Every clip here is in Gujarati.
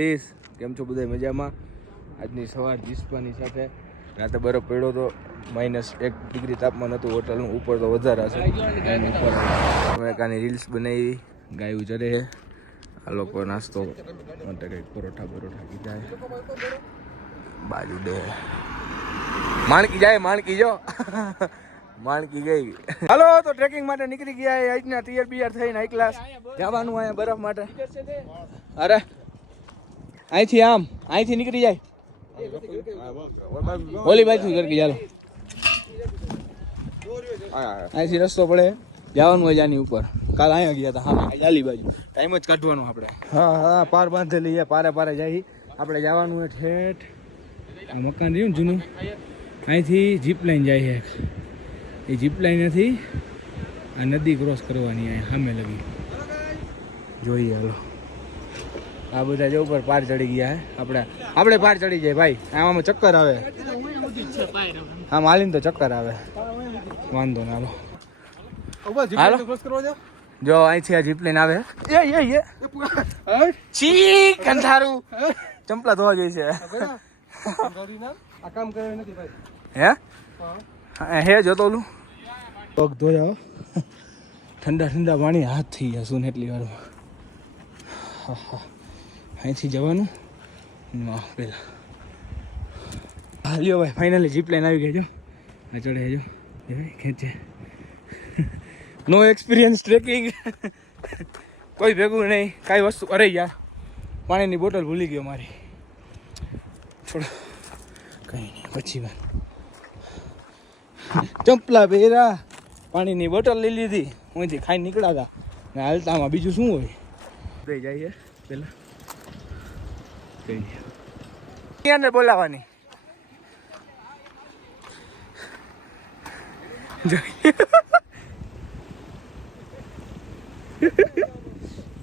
દ્વારકાધીશ, કેમ છો બધા મજામાં? આજની સવાર જીસ્પાની સાથે રાતે બરફ પડ્યો તો -1 ડિગ્રી તાપમાન હતું હોટલનું. ઉપર તો વધારે હશે. અમે કાની રીલ્સ બનાવી, ગાયું ચડે આ લોકો નાસ્તો માટે કંઈક પરોઠા કીધા બાજુ દે માણકી જાય માણકી જો માણકી ગઈ. હાલો તો ટ્રેકિંગ માટે નીકળી ગયા. આજના તૈયાર થઈને હાઈ ક્લાસ જવાનું અહીંયા બરફ માટે. અરે અહીંથી નીકળી જાય ઓલી બાજુ કરકી ચાલો. અહીંથી રસ્તો પડે જવાનું હોય આની ઉપર. કાલ અહીંયા ગયા હતા હા જાલી બાજુ. ટાઈમ જ કાઢવાનો આપણે. હા પાર બાંધેલી છે. પારે જાય આપણે જવાનું હોય ઠેઠ. આ મકાન રહ્યું ને જૂનું, અહીંથી જીપ લાઈન જાય છે. એ જીપ લાઈનથી આ નદી ક્રોસ કરવાની અહીં સામે લગી જોઈએ. હાલો આ બધા જો ઉપર પાર ચડી ગયા હે. આપણે પાર ચડી જાય ભાઈ. આમાં ચક્કર આવે. આમ હાલીને તો ચક્કર આવે. વાંધો ના હાલો જો અહીંથી આ જીપ લઈને આવે. ચી કંધારું ચંપલા ધોવા જોઈશે. હે જોતો ઓલું પગ ધોયા. ઠંડા પાણી હાથ થઈ ગયા શું એટલી વારમાં. અહીંથી જવાનું પેલા હાલ્યો ભાઈ. ફાઇનલી જીપ લાઈન આવી ગઈ જો. આ ચડે જો ખેંચે. નો એક્સપિરિયન્સ ટ્રેકિંગ. કોઈ ભેગું નહીં કાંઈ વસ્તુ. અરે યાર પાણીની બોટલ ભૂલી ગયો મારી. થોડો કંઈ નહીં પછી વાત. ચંપલા પહેર્યા, પાણીની બોટલ લઈ લીધી, અહીંથી ખાઈ નીકળ્યા હતા ને હાલતામાં બીજું શું હોય. થઈ જાય પેલા કઈ બોલાવાની.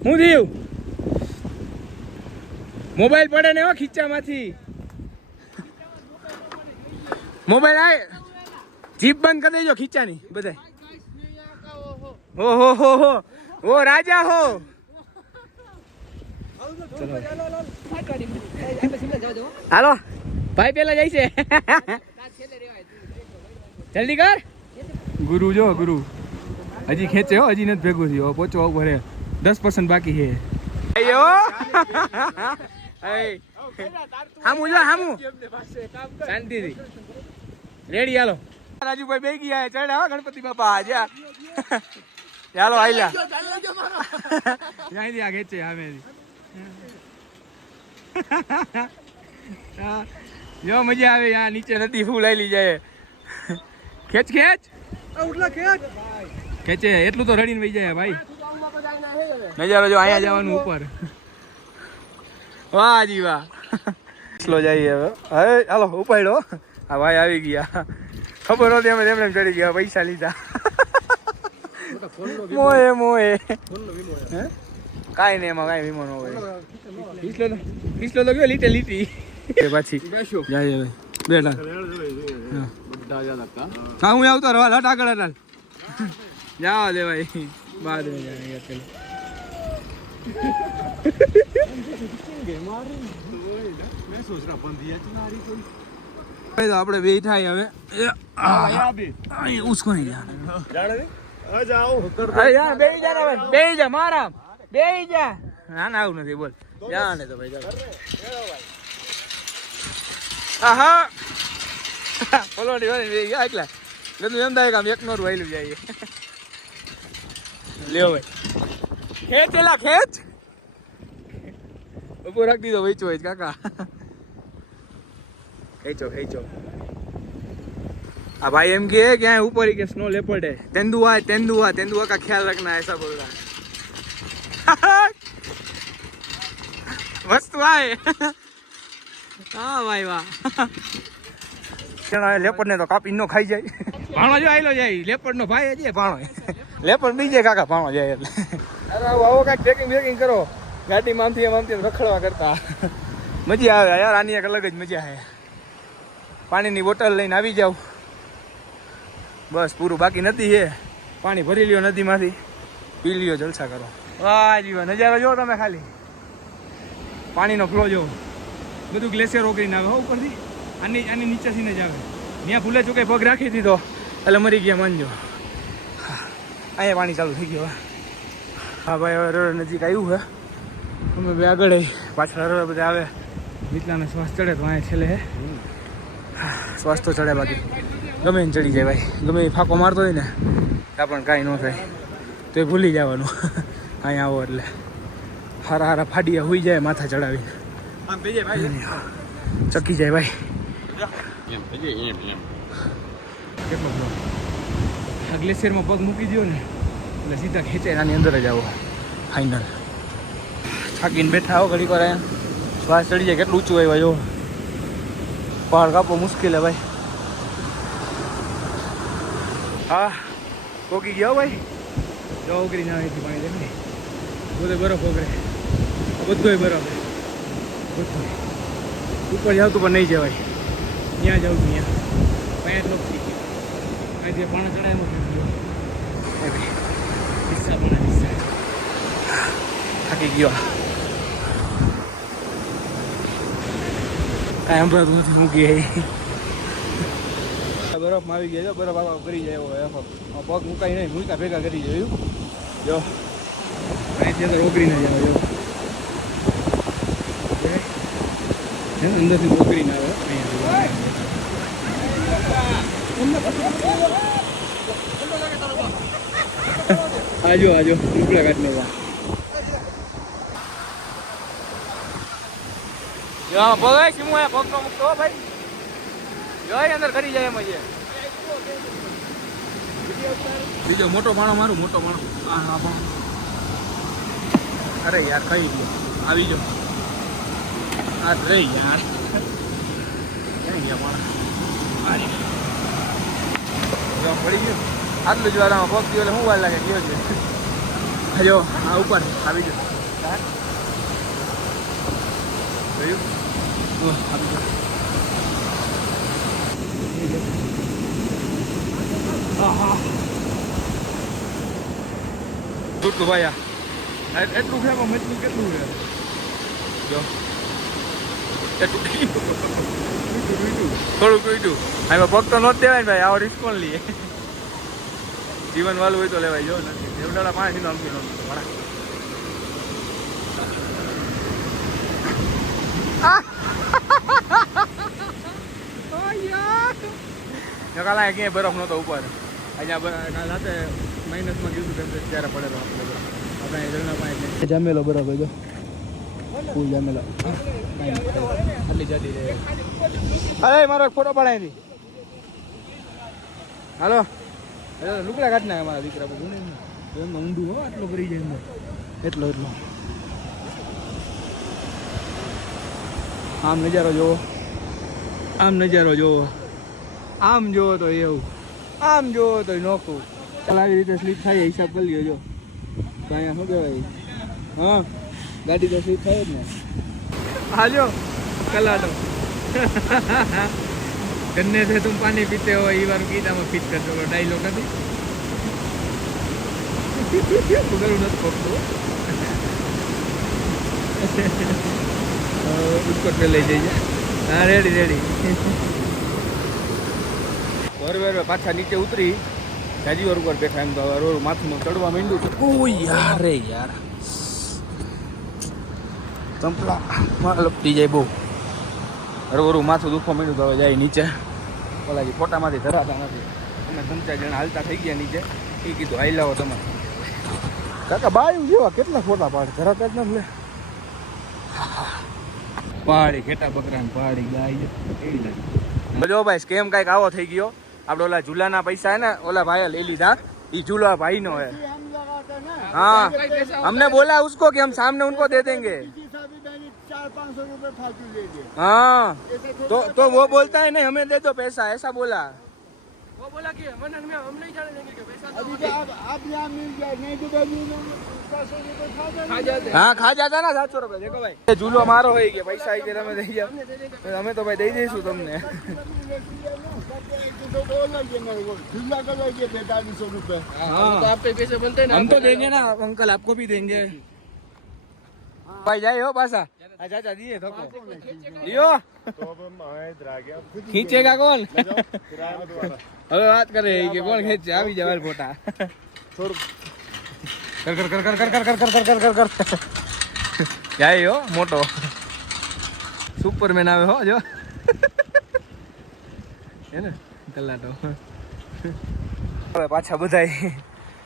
હું થયું મોબાઈલ પડે ને ખીચામાંથી. મોબાઈલ આવે જીપ બંધ કરી દેજો ખીચાની બધા. ઓહો ઓ રાજા હો. હાલો ભાઈ પેલા જાય છે. જલ્દી કર. ગુરુ જો ગુરુ હજી ખેંચે હો. હજી નથી ભેગું થયું. પહોંચવા ઉપર 10% બાકી છે. હામું જો હામું શાંતિથી રેડી. હાલો રાજુભાઈ બે ગયા ચડ્યા ગણપતિ બાપા જ્યાં. ચાલો આયલા ત્યાંથી આ ખેંચે સામેથી. જો મજા આવે. યા નીચે નદી ફૂલ આવેલી જાય. ખેંચ ખેંચે એટલું તો રડીને વહી જાય ભાઈ. નજારો જો અહીંયા જવાનું ઉપર. વાહ જી વાહ. સ્લો જઈએ હવે. હાલો ઉપાડ્યો. હા ભાઈ આવી ગયા. ખબર નહોતી અમે એમને ચડી ગયા. પૈસા લીધા. મોએ કાંઈ નહીં એમાં કાંઈ વીમો ન હોય. ખીચલો તો ગયો લીટી પાછી જાય હવે બેઠા. હા હું આવતો રહો. લટ આગળ હટાલ જાઓ દે ભાઈ. બાદ આપણે બે થાય હવે. ઉસકો નહીં બે જા મારા બે જા. ના આવું નથી બોલ. જા ને તો ભાઈ હા બોલો એકલા એમ થાય કામ એક નોર વહેલું જાય. લ્યો ભાઈ ખેંચ એલા ખેંચ. ઉભો રાખી દીધો વેચો હોય કાકા. ખેંચો. આ ભાઈ એમ કે ક્યાંય ઉપર કે સ્નો લેपर्ड है. तेंदुआ का ख्याल रखना ऐसा बोल रहा है. वस्तु आए. हाँ भाई वाह. લેપડ ને તો કાપી નો ખાઈ જાય. ભાણો જો આયલો જાય. લેપડ નો ભાઈ હજી ભાણો. લેપડ બીજે કાકા ભાણો જાય એટલે. અરે આવો કાંઈક ટ્રેકિંગ કરો. ગાડીમાં આમથી રખડવા કરતા મજા આવે યાર. આની એક અલગ જ મજા છે. પાણીની બોટલ લઈને આવી જાવ બસ પૂરું. બાકી નથી છે. પાણી ભરી લ્યો નદીમાંથી, પી લ્યો, જલસા કરો. વાહ જીવા નજારો જો તમે ખાલી. પાણીનો ફ્લો જો બધું ગ્લેશિયર ઓગળીને આવે હો ઉપરથી. આની નીચેથી જ આવે. ત્યાં ભૂલે ચૂકે પગ રાખી દીધો એટલે મરી ગયા માનજો. અહીંયા પાણી ચાલુ થઈ ગયું. હા ભાઈ હવે રોડ નજીક આવ્યું છે. અમે બે આગળ પાછળ રોડ બધા આવે. નીચલાને શ્વાસ ચડે તો અહીંયા છેલ્લે હે શ્વાસ તો ચડે, બાકી ગમે એને ચડી જાય ભાઈ. ગમે એ ફાંકો મારતો હોય ને આપણને કાંઈ ન થાય તો એ ભૂલી જવાનું. અહીંયા આવો એટલે હારા હારા ફાડિયા હોઈ જાય માથા ચડાવીને. આમ થઈ જાય ભાઈ, ચકી જાય ભાઈ. કેટલો ફ્લો. આ ગ્લેશિયરમાં પગ મૂકી દો ને એટલે સીધા ખેંચાય આની અંદર જ આવો ફાઇનલ. થાકીને બેઠા આવો ઘડીક વાર અહીંયા શ્વાસ ચડી જાય. કેટલું ઊંચું આવ્યા જો. પહાડ કાપવો મુશ્કેલ હે ભાઈ. હા પોકી ગયો ભાઈ. જો ઓગળી ના અહીંથી પાણી દેખાય. બધો બરફ ઓગળે, બધોય બરફ બધો. ઉપર જાવ તો પણ નહીં જવાય. ત્યાં જાઉં છું ત્યાં પાંચ લોક થઈ ગયો. જે પાણી ચડાય હિસ્સા પણ હિસ્સા થાકી ગયો. કાંઈ સંભળાતું નથી મૂકી બરફમાં આવી ગયા. બરફ આવા કરી જાય એવો પગ મુકાઈ નહીં, મૂકા ભેગા કરી જાય. જો અહીંથી અંદર ઓગળી ના જાય. જો અંદરથી ઓગળી ના આવે. આજો આજો ટુકડા કાઢને પગ શું પગ નો મૂકતો ભાઈ. જો અંદર કરી જાય એમ. બીજો મોટો માણો મારું મોટો માણો. અરે યાર ખાઈ ગયો. આવી જાઓ. આ રે યાર ક્યાં ગયા માણસ. પડી ગયું આટલું જ વાળામાં પગ ગયો એટલે શું વાર લાગે ગયો છે. હજો આ ઉપર આવી ગયો. આવી ગયો. તૂટતું ભાઈ એટલું છે પણ મચલું કેટલું છે. જો એટલું થોડું તૂટ્યું. આમાં પગ તો ન જ દેવાય ને ભાઈ. આવો રિસ્ક કોણ લઈએ. જીવન વાળું હોય તો લેવાય. જો નથી એવડા પાણી નો અમથી નહોતું કાલા ક્યાંય બરફ નહોતો ઉપર. અહીંયા કાલ રાતે માઇનસમાં ગયું હતું ત્યારે પડેલો આપણે જળના પાણી જામેલો બરફ જો ફૂલ જામેલો. આટલી જતી રહે. અરે મારો એક ફોટો પડાવી. હાલો લુકડા કાઢ નાખે મારા દીકરા. બધું એમાં ઊંડું હો આટલો કરી જાય અંદર. એટલો આમ નજારો જોવો. આમ નજારો જોવો. આમ જોવો તો એવું, આમ જોવો તો નોખું. આવી રીતે સ્લીપ થાય હિસાબ કરી લ્યો. જો તો અહીંયા શું કહેવાય. હા ગાડી તો સ્લીપ થાય જ ને. હાજો કલાટો गन्ने से तुम पानी पीते हो ये बार गीता में फिट कर दो डायलॉग હતી ઉગરું નથી પકતો ઉપર पे લઈ જઈએ. હા રેડી રેડી. વાર પાછા નીચે ઉતરી જાજી વાર ઉપર બેઠા. એમ તો રોડ માથું ચડવા માંડ્યું છે. ઓ યાર રે યાર ચંપલા માં લપટી જાય બહુ. હરવરું માથું દુખવા માંડ્યું તો હવે જાય નીચે. ઓલા ફોટામાંથી ધરાતા નથી. અમે 3-4 જણા હાલતા થઈ ગયા નીચે. એ કીધું હાઈ લાવો તમે. કાકા બાયું જેવા કેટલા ફોટા પાડે ધરાતા જ નથી. પહાડી ઘેટા બકરા ને પહાડી ગાય એવી લાગે. જો ભાઈ સ્કેમ કાંઈક આવો થઈ ગયો. આપણે ઓલા ઝૂલાના પૈસા હે ને ઓલા ભાઈ લઈ લીધા. એ झूला भाई नो है. हाँ हमने बोला उसको कि हम सामने उनको दे देंगे. 400-500 रुपए फालतू लेंगे. हाँ तो वो बोलता है नहीं हमें दे दो पैसा ऐसा बोला. वो बोला कि हम नहीं जाने देंगे कि पैसा अभी तो आप यहाँ मिल जाए नहीं तो 500 रुपए खा जाते. हाँ खा जाता ना 700 रुपए. देखो भाई झूलो मारो है कि पैसा आई તમે દઈ જાવ. અમે તો ભાઈ દઈ દઈશું તમને. तो बोल लगे मेरे को झूला कर लगे 4500 रुपए. तो आपके पैसे बनते हैं ना. हम तो देंगे ना अंकल आपको भी देंगे. भाई जाए हो पासा. આ ચાચા દીએ ધક્કો લિયો तो अब हम आए इधर आ गया ખીંચેગા કોણ किराया दोबारा હવે વાત કરે કે કોણ ખેંચે આવી જવાય ફોટા थोड़ा કર કર કર કર કર કર કર કર કર કર કર જાય હો મોટો સુપરમેન આવે હો જો હે ને કલાટો હવે પાછા બધાય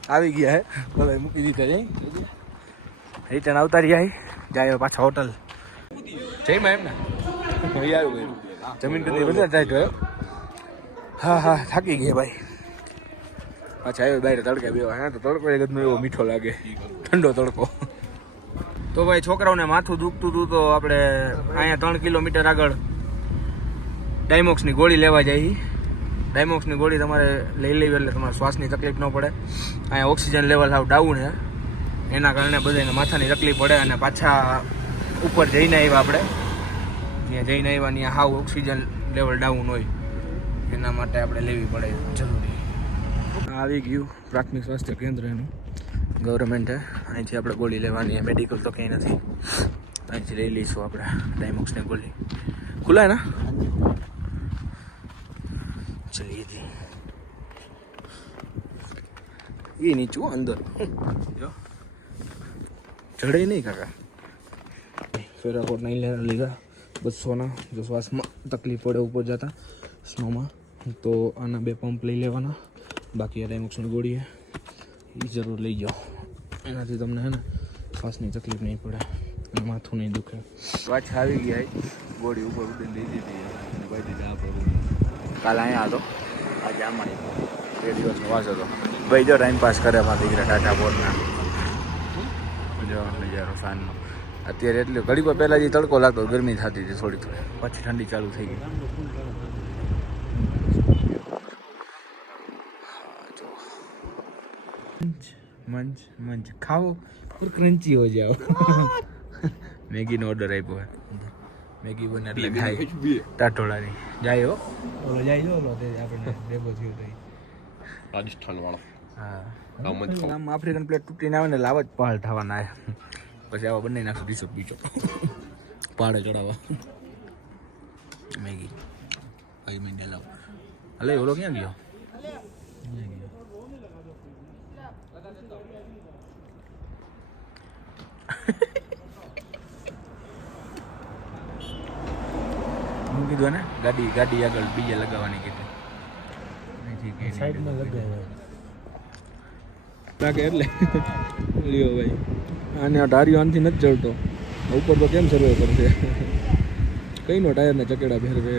આવી ગયા હે બોલે મૂકી દીધા જઈ રિટર્ન આવતા રહ્યા જાય પાછા હોટલ જઈમાં એમ ને અહીં આવ્યું જમીન કરતી બધા જાય ગયો હા હા થાકી ગયા ભાઈ પાછા આવ્યો બહાર તડકે બેવા હા તો તડકો એકદમ એવો મીઠો લાગે ઠંડો તડકો તો ભાઈ છોકરાઓને માથું દુખતું હતું તો આપણે અહીંયા 3 કિલોમીટર આગળ ડાયમોક્સની ગોળી લેવા જઈએ ડાયમોક્સની ગોળી તમારે લઈ લેવી એટલે તમારે શ્વાસની તકલીફ ન પડે અહીંયા ઓક્સિજન લેવલ હાવ ડાઉન છે એના કારણે બધાને માથાની તકલીફ પડે અને પાછા ઉપર જઈને આવ્યા આપણે ત્યાં જઈને આવ્યા ત્યાં હાવ ઓક્સિજન લેવલ ડાઉન હોય એના માટે આપણે લેવી પડે જરૂરી આવી ગયું પ્રાથમિક સ્વાસ્થ્ય કેન્દ્ર એનું ગવર્મેન્ટે અહીંથી આપણે ગોળી લેવાની મેડિકલ તો કંઈ નથી અહીંથી લઈ લઈશું આપણે ડાયમોક્સની ગોળી ખુલ્લા ના ચલીએ જી એ નીચું અંદર જો ચડે નહીં કાકા ફેરાકોટ નહીં લીધા 200ના જો શ્વાસમાં તકલીફ પડે ઉપર જતા સ્નોમાં તો આના 2 પંપ લઈ લેવાના બાકી આ ડાયમોક્સની ગોળી એ જરૂર લઈ જાઓ એનાથી તમને હે ને શ્વાસની તકલીફ નહીં પડે અને માથું નહીં દુખે પાછા આવી ગયા ગોળી ઉપર ઉડીને લઈ દીધી અને ભાઈ દીધા આપણે કાલ અહીંયા હતો આજે આમાં 2 દિવસનો વાસ હતો ભાઈ જો ટાઈમ પાસ કરે એમાં દીકરા ટાટા બોર્ડના જો નજારો સાંજનો અત્યારે એટલે ઘડી પર પહેલાં જે તડકો લાગતો ગરમી થતી હતી થોડી થોડી પછી ઠંડી ચાલુ થઈ ગઈ મંચ મંચ ખાઓ પર ક્રન્ચી હો જાઓ મેગીનો ઓર્ડર આપ્યો હે મેગી બને એટલે ખાઈ ટાટોળાની જાય હો ઓલો જાય જો ઓલો તે આપણે રેબો થયો તો राजस्थान वाला હા આમ આફ્રિકન પ્લેટ તૂટીને આવે ને લાવ જ પહાડ થવાના પછી આવા બંને નાખશું ડીશો બીજો પહાડે ચડાવવા મેગી ભાઈ મેં લાવ હલે ઓલો ક્યાં ગયો હું કીધું ને ગાડી આગળ બીજે લગાવવાની કીધું સાઈડમાં લગાવ્યા લાગે એટલે લ્યો ભાઈ આને ટારીઓ આનથી નથી ચડતો ઉપર તો કેમ સર્વે કરશે કઈનો ટાયરને ચકેડા ફેરવે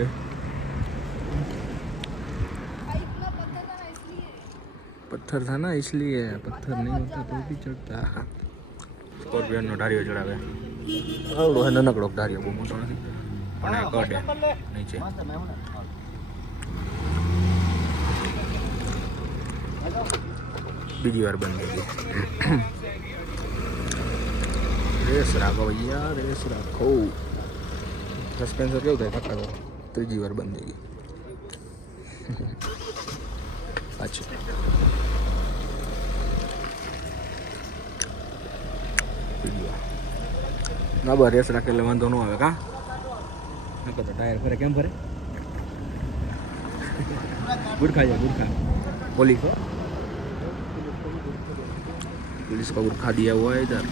પથ્થર था ना इसलिए पत्थर नहीं होता तो भी चढ़ता स्कॉर्पियन નો ઢારિયો ચડાવે આવડો હે નનકડો ઢારિયો બહુ મોટો નથી પણ આ કડે નીચે બીજી વાર બંધ થઈ ગઈ રેસ રાખો ભૈયા રેસ રાખો સસ્પેન્સર કેવું થાય ફક્ત ત્રીજી વાર બંધ થઈ ગઈ પાછું ના બસ રેસ રાખે એટલે વાંધો ન આવે કા નકર તો ટાયર ફરે કેમ ફરે ગુરખા જાય ગુરખા पुलिस को गुरखा दिया हुआ है इधर